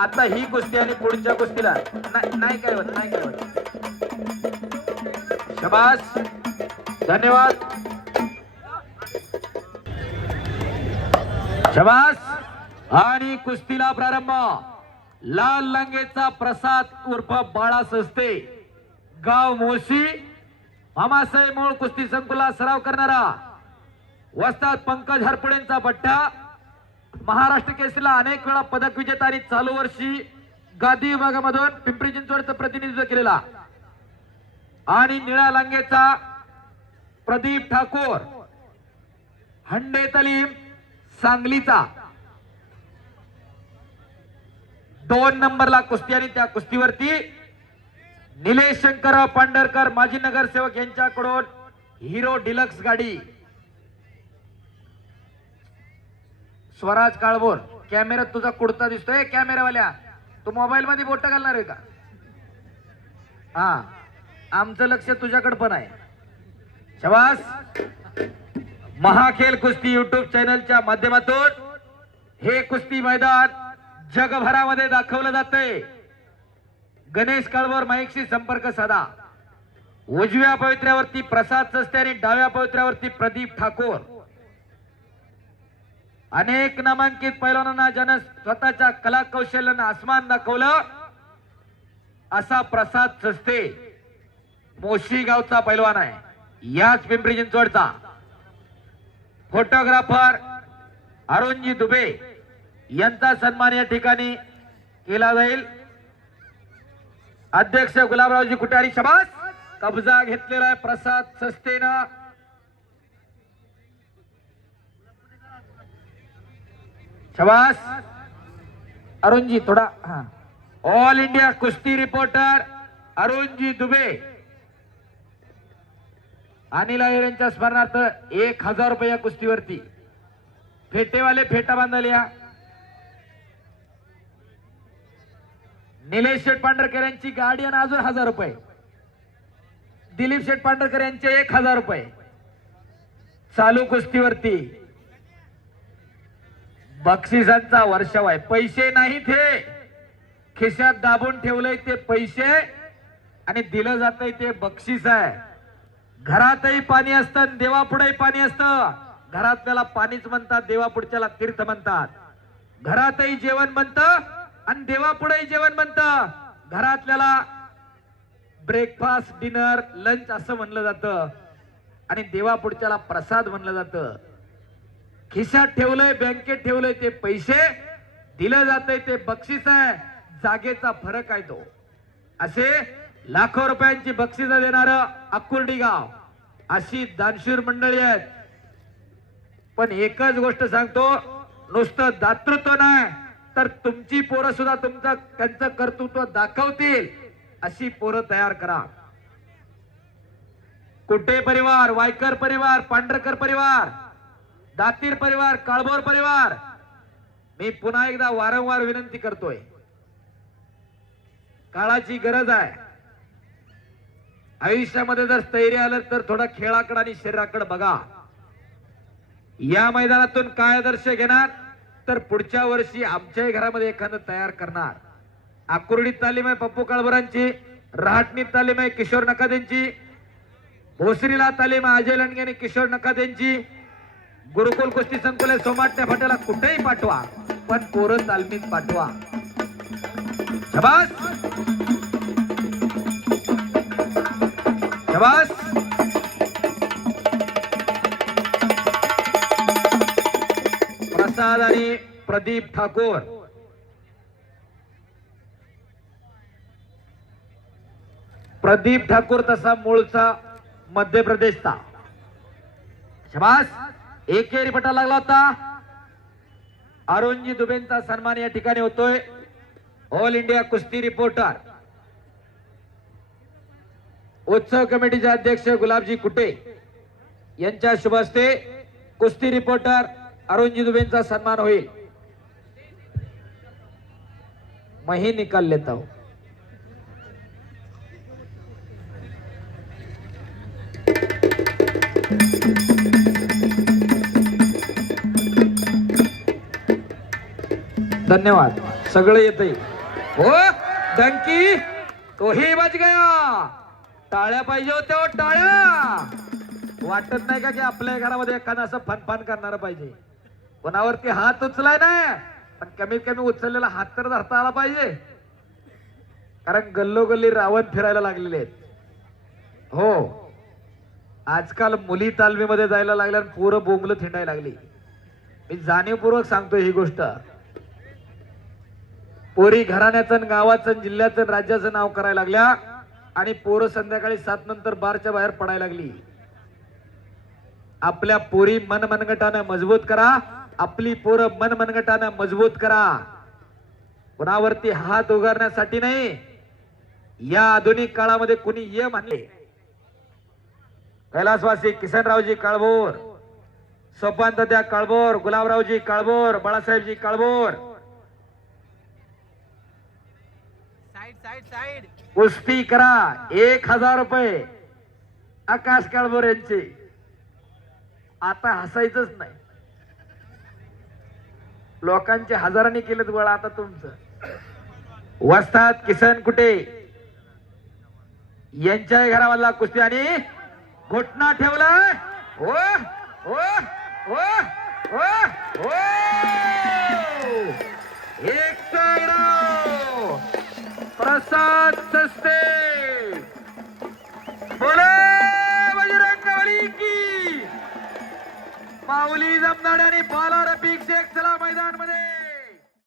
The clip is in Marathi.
आता ही कुस्ती आणि पुढच्या कुस्तीला नाही काय होत नाही काय होत शबास धन्यवाद शबास आणि कुस्तीला प्रारंभ लाल लंगेचा प्रसाद उर्फ बाळा सस्ते गाव मोशी मामासाहेब मूळ कुस्ती संकुला सराव करणारा वस्तात पंकज हरपुडेंचा पट्टा महाराष्ट्र केसरीला अनेक वेळा पदक आणि चालू वर्षी गादी विभागामधून पिंपरी चिंचवडचं प्रतिनिधित्व केलेला आणि निळ्या लांगेचा प्रदीप ठाकूर हंडे तलीम सांगलीचा दोन नंबरला कुस्ती आणि त्या कुस्तीवरती निलेश शंकरराव पांढरकर माजी नगरसेवक यांच्याकडून हिरो डिलक्स गाडी स्वराज काळभोर कॅमेऱ्यात तुझा कुडता दिसतोय कॅमेरावाल्या तू मोबाईल मध्ये बोट घालणार आहे का हा आमचं लक्ष तुझ्याकडे पण आहे शवास महाखेल कुस्ती युट्यूब चॅनलच्या माध्यमातून हे कुस्ती मैदान जगभरामध्ये दाखवलं जातंय गणेश काळभोर माईकशी संपर्क साधा उजव्या पवित्र्यावरती प्रसाद सस्ते आणि डाव्या पवित्र्यावरती प्रदीप ठाकूर अनेक नामांकित पैलवानांना जन स्वतःच्या कला कौशल्यानं आसमान दाखवलं असा प्रसाद सस्ते मोशी गावचा पैलवान आहे याच पिंपरी चिंचवडचा फोटोग्राफर अरुणजी दुबे यांचा सन्मान या ठिकाणी केला जाईल अध्यक्ष गुलाबरावजी कुटारी शबास कब्जा घेतलेला आहे प्रसाद सस्तेनं शबास अरुणजी थोडा हा ऑल इंडिया कुस्ती रिपोर्टर अरुणजी दुबे अनिल अहिर यांच्या स्मरणार्थ एक हजार रुपये कुस्तीवरती फेटेवाले फेटा बांधायला या निलेश शेठ पांढरकर यांची गाडी आणि अजून हजार रुपये दिलीप शेठ पांढरकर यांचे एक हजार रुपये चालू कुस्तीवरती बक्षिसांचा वर्षाव आहे पैसे नाही हे खिशात दाबून ठेवलंय ते पैसे आणि दिलं जातंय ते बक्षीस आहे घरातही पाणी असतं देवापुढेही पाणी असतं घरात त्याला पाणीच म्हणतात देवापुढच्याला तीर्थ म्हणतात घरातही जेवण म्हणतं आणि देवापुढेही जेवण म्हणतं घरातल्याला ब्रेकफास्ट डिनर लंच असं म्हणलं जातं आणि देवापुढच्याला प्रसाद म्हणलं जातं खिशात ठेवलंय बँकेत ठेवलंय ते पैसे दिलं जाते ते बक्षीस आहे जागेचा फरक आहे तो असे लाखो रुपयांची बक्षीस देणार अक्कुर्डी गाव अशी दानशूर मंडळी आहेत पण एकच गोष्ट सांगतो नुसतं दातृत्व नाही तर तुमची पोरं सुद्धा तुमचं त्यांचं कर्तृत्व दाखवतील अशी पोरं तयार करा कुटे परिवार वायकर परिवार पांढरकर परिवार दातीर परिवार काळभोर परिवार मी पुन्हा एकदा वारंवार विनंती करतोय काळाची गरज आहे आयुष्यामध्ये जर स्थैर्य आलं तर थोडं खेळाकडं आणि शरीराकडे बघा या मैदानातून काय आदर्श घेणार तर पुढच्या वर्षी आमच्याही घरामध्ये एखादं तयार करणार आकुर्डी तालीम आहे पप्पू काळभोरांची रहाटणी तालीम आहे किशोर नकादेंची भोसरीला तालीम आहे अजय लंडगे आणि किशोर नकादेंची गुरुकुल कुस्ती संकुले सोमाटण्या फाट्याला कुठेही पाठवा पण पोरं तालमीत पाठवा शबास शबास प्रसाद आणि प्रदीप ठाकूर प्रदीप ठाकूर तसा मूळचा मध्य प्रदेशचा शबास एक एकेरी पटा लागला होता अरुणजी दुबेंचा सन्मान या ठिकाणी होतोय ऑल इंडिया कुस्ती रिपोर्टर उत्सव कमिटीचे अध्यक्ष गुलाबजी कुटे यांच्या शुभ हस्ते कुस्ती रिपोर्टर अरुणजी दुबेंचा सन्मान होईल मही निकाल लेता हूं धन्यवाद सगळं येतंय हो डंकी तोही बच गया टाळ्या पाहिजे होत्या हो, टाळ्या वाटत नाही का की आपल्या घरामध्ये एखादा असं फनफान करणार पाहिजे कोणावरती हात उचलाय ना पण कमीत कमी उचललेला हात तर धरता आला पाहिजे कारण गल्लोगल्ली रावत फिरायला लागलेले आहेत हो आजकाल मुली तालमीमध्ये जायला लागल्या आणि पोरं बोंगल थिंडायला लागली मी जाणीवपूर्वक सांगतो ही गोष्ट पोरी घराण्याचं गावाचं जिल्ह्याचं राज्याचं नाव करायला लागल्या आणि पोरं संध्याकाळी सात नंतर बारच्या बाहेर पडायला लागली आपल्या पोरी मन मनगटानं मजबूत करा आपली पोरं मन मनगटानं मजबूत करा कुणावरती हात उघारण्यासाठी नाही या आधुनिक काळामध्ये कुणी ये म्हणले कैलासवासी किसनरावजी काळभोर सोपांत त्या काळभोर गुलाबरावजी काळभोर बाळासाहेबजी काळभोर कुस्ती करा एक हजार रुपये आकाश काळभोर यांचे आता हसायचंच नाही लोकांचे हजारांनी केलं बळ आता तुमचं वस्तात किसन कुटे यांच्या घरावाला कुस्ती आणि घोटणा ठेवला ओ ओ ओ ओ ओ प्रसाद सस्ते बोले बजरंगबली म्हणजे की पावली जमदाड्याने आणि बाला शेख चला मैदान मध्ये